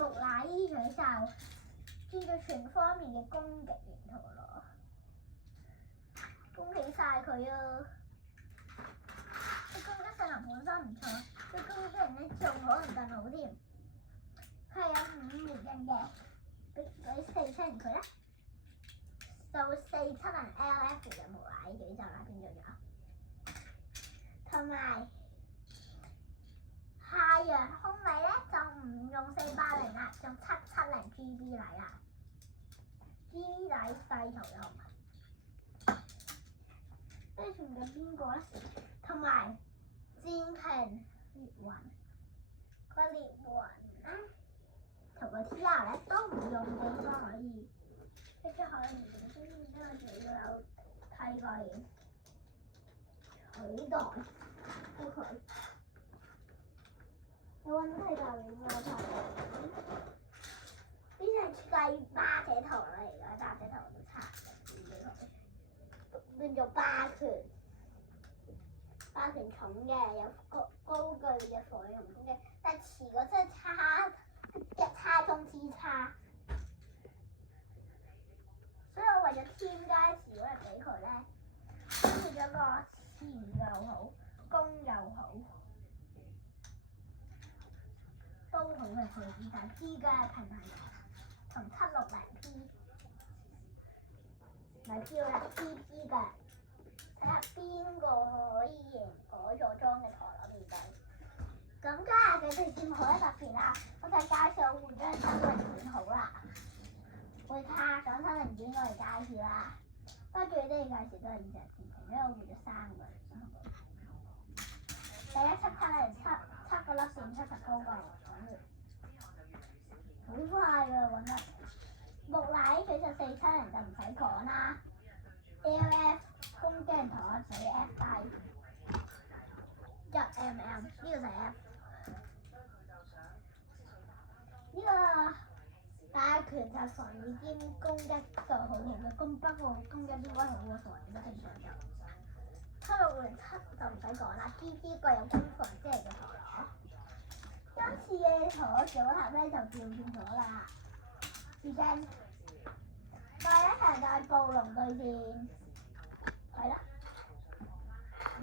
木乃伊佢就轉咗全方面嘅攻擊型陀螺，恭喜晒佢啊！佢攻擊性能本身唔錯，佢攻擊人咧仲可能更好添。佢係有5連擊嘅，俾4七人佢啦，就4七人 LF 嘅木乃伊舉手啦，變咗有。同埋太陽空禮咧就唔用480啦，用770 GB 禮啦 ，GB 禮細圖又唔係。跟住仲有邊個咧？同埋戰平烈雲，個烈雲咧同個 TR 咧都唔用幾多可以，跟住可能因為佢都有睇過嘢取代到佢。你揾替代嘅咩？呢隻係巴者頭嚟㗎，巴者頭都差嘅，變咗巴拳。巴拳重嘅，有高巨嘅火用攻擊，但遲嗰真係差中之差，所以我為咗添加詞嗰日俾佢咧，跟住咗個前又好，攻又好，都好嘅配置，但係 G 加平衡同760P 咪標啦 PP 㗎。睇下邊個可以贏改咗裝嘅陀螺面對。咁今日嘅對戰好一特別啦，我就介紹換張新零件好啦，會卡咗新零件過嚟介紹啦。不過最多要介紹都係2隻戰艇，因為我換咗3個零件。第一7個粒線70高過好快㗎揾得。木乃伊其實470就唔使講啦 ，LF 攻擊陀螺取 F 低1mm， 呢個就係 F。呢個打拳就防禦兼攻擊就好型嘅，不過攻擊應該好過防禦都正常就。7607就唔使講啦 ，PP 各有攻防即係嘅陀螺。今次嘅陀螺組合咧就調轉咗啦，已經第一場就係暴龍對戰。係啦，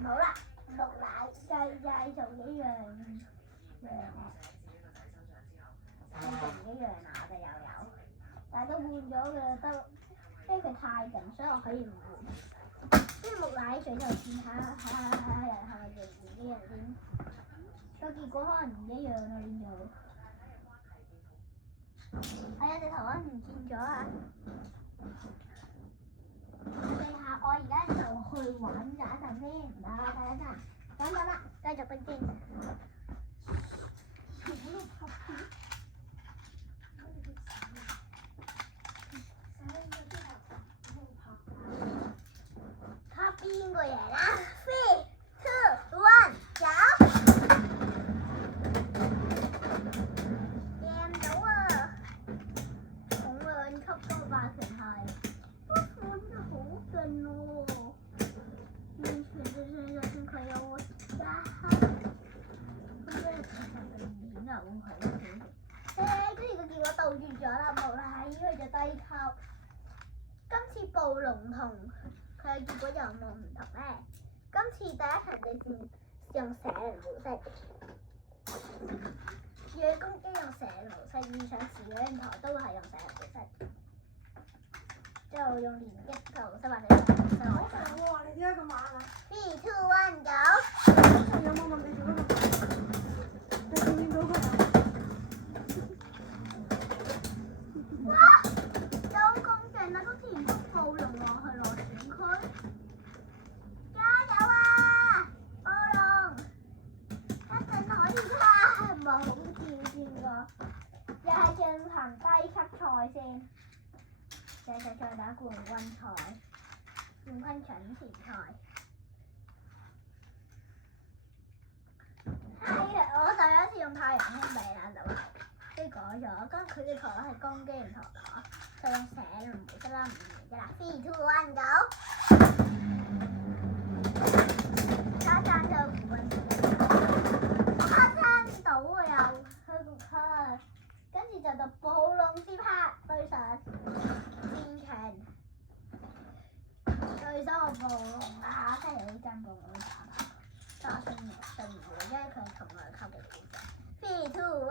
好啦，木乃繼續一樣一樣啊！我哋又有，但係都換咗嘅都，因為佢太勁，所以我可以唔換。因為木乃伊水就試下係咪就唔一樣先，個結果可能唔一樣啊！變咗，係啊，隻頭可能唔見咗啊！我而家就去揾咗一陣先，唔該啦，等一陣，等等啦，繼續並戰。睇邊個贏啦 ？3、2、1，走！贏到啊！重量級高霸權係。好勁喎！完全就算佢有加黑，咁即係其實明顯啊，會好啲。跟住個結果倒轉咗啦，木乃伊佢就低級。今次暴龍同佢嘅結果有冇唔同咧？今次第一場對戰用蛇人模式，要攻擊用蛇人模式，遇上時嗰陣台都係用蛇人模式。之後用連擊就模式或者就好長喎！你點解咁慢啊 ？3、2、1，走！有冇問你做乜咁慢？你見唔見到佢啊？哇！有咁勁啊！今次唔通暴龍落去落選區？加油啊！暴龍，一定可以㗎！唔係好跳先㗎，又係進行低級賽先。繼續再打冠軍賽，冠軍準前賽。我第一次用太陽兄弟啦，就係跟住改咗，跟佢嘅陀螺係攻擊型陀螺，就用蛇人模式啦，唔連嘅啦。3、2、1，走！加爭就唔運，加爭到啊又去個區，跟住就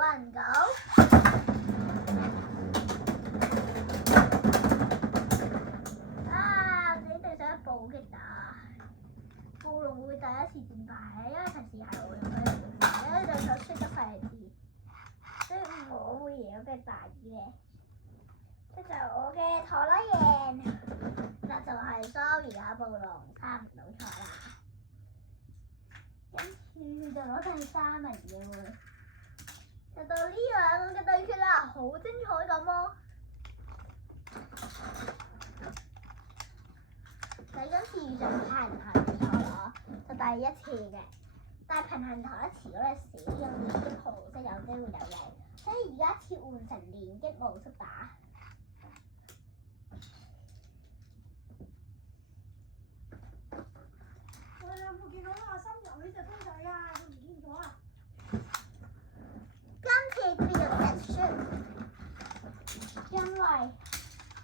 運狗。你哋想暴擊打，暴龍會第一次戰敗，因為平時係我用佢嚟戰敗，因為對手輸得快啲，所以我會贏嘅大啲咧。即就我嘅陀螺贏，嗱就係 sorry 啊，暴龍參唔到賽啦。跟住就攞第3名嘅喎，就到呢兩個嘅對決啦，好精彩咁喎！你今次遇上平衡陀螺，就第一次嘅，但係平衡陀螺遲咗咧死用連擊模式有機會有贏，所以而家切換成連擊模式打。你有冇見到阿心游呢隻公仔啊？佢唔見咗啊！今次佢用特殊，因為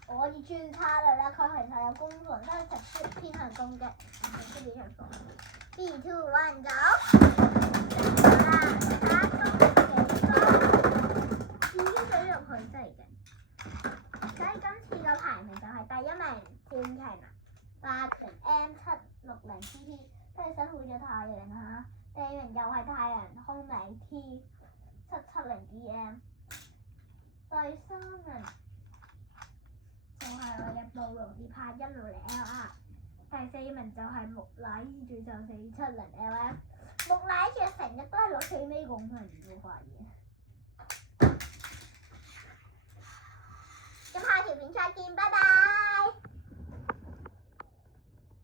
我要轉卡啦啦，佢其實有攻防，都係特殊偏向攻擊，唔係偏向防。3、2、1，走！好啦，打攻擊已經俾入去真係嘅，所以今次個排名就係第1名戰騎啦，霸權 M760 TT。都係新會咗太陽嚇，第2名又係太陽空靈 T770EM， 第3名就係我嘅暴龍碟派160LR， 第4名就係木乃伊詛咒470LF， 木乃伊嘅成日都係攞最尾嗰名嘅發現。咁下條片再見，拜拜。